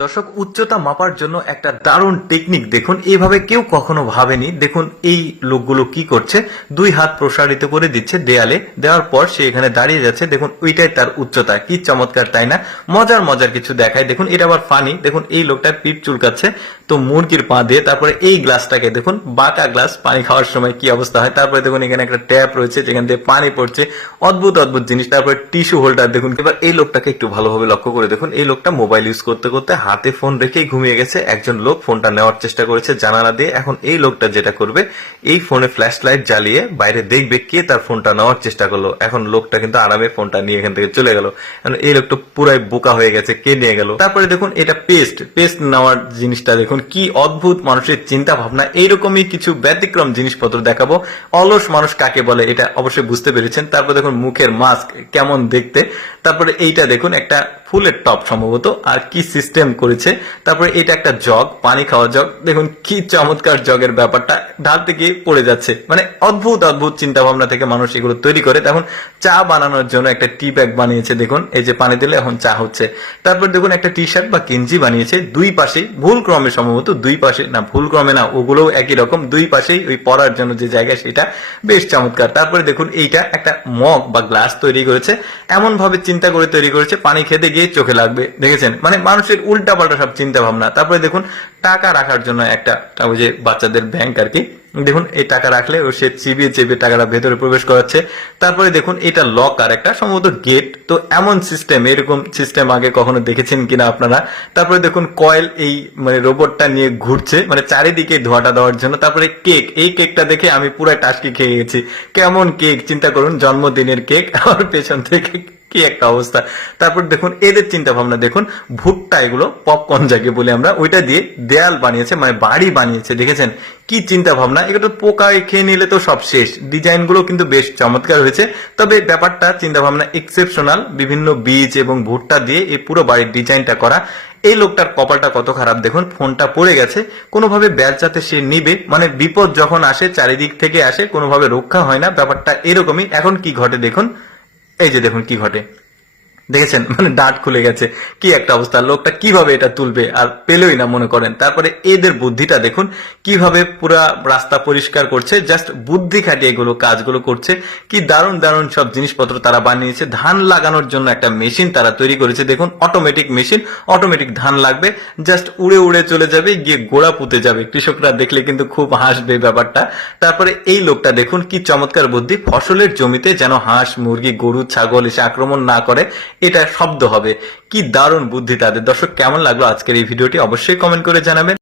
দর্শক, উচ্চতা মাপার জন্য একটা দারুণ টেকনিক দেখুন। এভাবে কেউ কখনো ভাবেনি। দেখুন এই লোকগুলো কি করছে। দুই হাত প্রসারিত করে দিচ্ছে দেয়ালে। দেওয়ার পর সে এখানে দাঁড়িয়ে যাচ্ছে। দেখুন, ওইটাই তার উচ্চতা। কি চমৎকার, তাই না? মজার মজার কিছু দেখায়। দেখুন, এটা আবার ফানি দেখুন, এই লোকটা পিঠ চুলকাচ্ছে। তো মুরগির পা দিয়ে তারপরে এই গ্লাসটাকে দেখুন, বাঁকা গ্লাস, পানি খাওয়ার সময় কি অবস্থা হয়? তারপরে দেখুন, এখানে একটা ট্যাপ রয়েছে, যেখান থেকে পানি পড়ছে। অদ্ভুত অদ্ভুত জিনিস। তারপরে টিস্যু হোল্ডার দেখুন। এবার এই লোকটাকে একটু ভালোভাবে লক্ষ্য করে দেখুন। এই লোকটা মোবাইল ইউজ করতে করতে হাতে ফোন রেখেই ঘুমিয়ে গেছে। একজন লোক ফোনটা নেওয়ার চেষ্টা করেছে জানালা দিয়ে। এখন এই লোকটা যেটা করবে, এই ফোনে ফ্ল্যাশ লাইট জ্বালিয়ে বাইরে দেখবে কে তার ফোনটা নেওয়ার চেষ্টা করল। এখন লোকটা কিন্তু আরামে ফোনটা নিয়ে এখান থেকে চলে গেল। এই লোকটা পুরাই বোকা হয়ে গেছে, কে নিয়ে গেল? তারপরে দেখুন, এটা পেস্ট পেস্ট নেওয়ার জিনিসটা দেখুন কি অদ্ভুত মানুষের চিন্তা ভাবনা এইরকমই কিছু ব্যতিক্রম জিনিসপত্র দেখাবো। অলস মানুষ কাকে বলে এটা অবশ্যই বুঝতে পেরেছেন। তারপর দেখুন মুখের মাস্ক কেমন দেখতে। তারপরে এইটা দেখুন, একটা ফুলের টপ সম্ভবত, আর কি সিস্টেম করেছে। তারপরে এটা একটা জগ, পানি খাওয়া জগ। দেখুন কি চমৎকার জগের ব্যাপারটা ঢাল থেকে পড়ে যাচ্ছে। মানে অদ্ভুত অদ্ভুত চিন্তা ভাবনা থেকে মানুষ এগুলো তৈরি করে। তখন চা বানানোর জন্য একটা টি ব্যাগ বানিয়েছে, দেখুন। এই যে পানি দিলে এখন চা হচ্ছে। তারপর দেখুন একটা টি শার্ট বা গেঞ্জি বানিয়েছে। দুই পাশে ভুল ক্রমে সম্ভবত দুই পাশে, না, ভুল ক্রমে না, ওগুলোও একই রকম। দুই পাশেই ওই পরার জন্য যে জায়গা সেটা বেশ চমৎকার। তারপরে দেখুন এইটা একটা মগ বা গ্লাস তৈরি করেছে। এমন ভাবে চিন্তা করে তৈরি করেছে। পানি খেতে গিয়ে চোখে লাগবে, দেখেছেন? মানে মানুষের উল্টা পাল্টা সব চিন্তা ভাবনা তারপরে দেখুন, টাকা রাখার জন্য একটা, ওই যে বাচ্চাদের ব্যাংক আর কি, দেখুন, এই টাকা রাখলে ও সে চিবিয়ে চিবিয়ে টাকাটা ভেতরে প্রবেশ করাচ্ছে। তারপরে দেখুন, এটা লক আর একটা সম্ভবত গেট তো এমন সিস্টেম এরকম সিস্টেম আগে কখনো দেখেছেন কিনা আপনারা? তারপরে দেখুন কয়েল এই মানে রোবটটা নিয়ে ঘুরছে মানে চারিদিকে ধোয়াটা দেওয়ার জন্য। তারপরে কেক এই কেকটা দেখে আমি পুরো টাস্কি খেয়ে গেছি। কেমন কেক চিন্তা করুন, জন্মদিনের কেক আর পেছন থেকে কি একটা অবস্থা। তারপর দেখুন, এদের চিন্তা ভাবনা, দেখুন, ভুট্টা এগুলো পপকর্ন যাকে বলে আমরা, ওইটা দিয়ে দেয়াল বানিয়েছে মানে বাড়ি বানিয়েছে, দেখেছেন? কি চিন্তা ভাবনা, এগুলো তো পোকায় খেয়ে নিলে তো সব শেষ। ডিজাইনগুলো কিন্তু বেশ চমৎকার হয়েছে। তবে ব্যাপারটা, চিন্তা ভাবনা এক্সেপশনাল বিভিন্ন বীজ এবং ভুট্টা দিয়ে এই পুরো বাড়ির ডিজাইনটা করা। এই লোকটার কপালটা কত খারাপ, দেখুন, ফোনটা পড়ে গেছে। কোনোভাবে বেলচাতে সে নিবে মানে বিপদ যখন আসে, চারিদিক থেকে আসে, কোনোভাবে রক্ষা হয় না, ব্যাপারটা এরকমই। এখন কি ঘটে, দেখুন এই যে দেখুন কি ঘটে। দেখেছেন? মানে দাঁত খুলে গেছে। কি একটা অবস্থা। লোকটা কীভাবে এটা তুলবে আর পেলই না মনে করেন। তারপরে এদের বুদ্ধিটা দেখুন, কীভাবে পুরা রাস্তা পরিষ্কার করছে জাস্ট বুদ্ধি খাটিয়ে এগুলো কাজগুলো করছে। কি দারুণ দারুণ সব জিনিসপত্র তারা বানিয়েছে। ধান লাগানোর জন্য একটা মেশিন তারা তৈরি করেছে। দেখুন অটোমেটিক মেশিন অটোমেটিক ধান লাগবে। জাস্ট উড়ে উড়ে চলে যাবে, গিয়ে গোড়া পুঁতে যাবে। কৃষকরা দেখলে কিন্তু খুব হাসবে ব্যাপারটা। তারপরে এই লোকটা দেখুন, কি চমৎকার বুদ্ধি। ফসলের জমিতে যেন হাঁস, মুরগি, গরু, ছাগল এসে আক্রমণ না করে। এটা শব্দ হবে। কি দারুণ বুদ্ধি তাদের। দর্শক, কেমন লাগল আজকের এই ভিডিওটি? অবশ্যই কমেন্ট করে জানাবেন।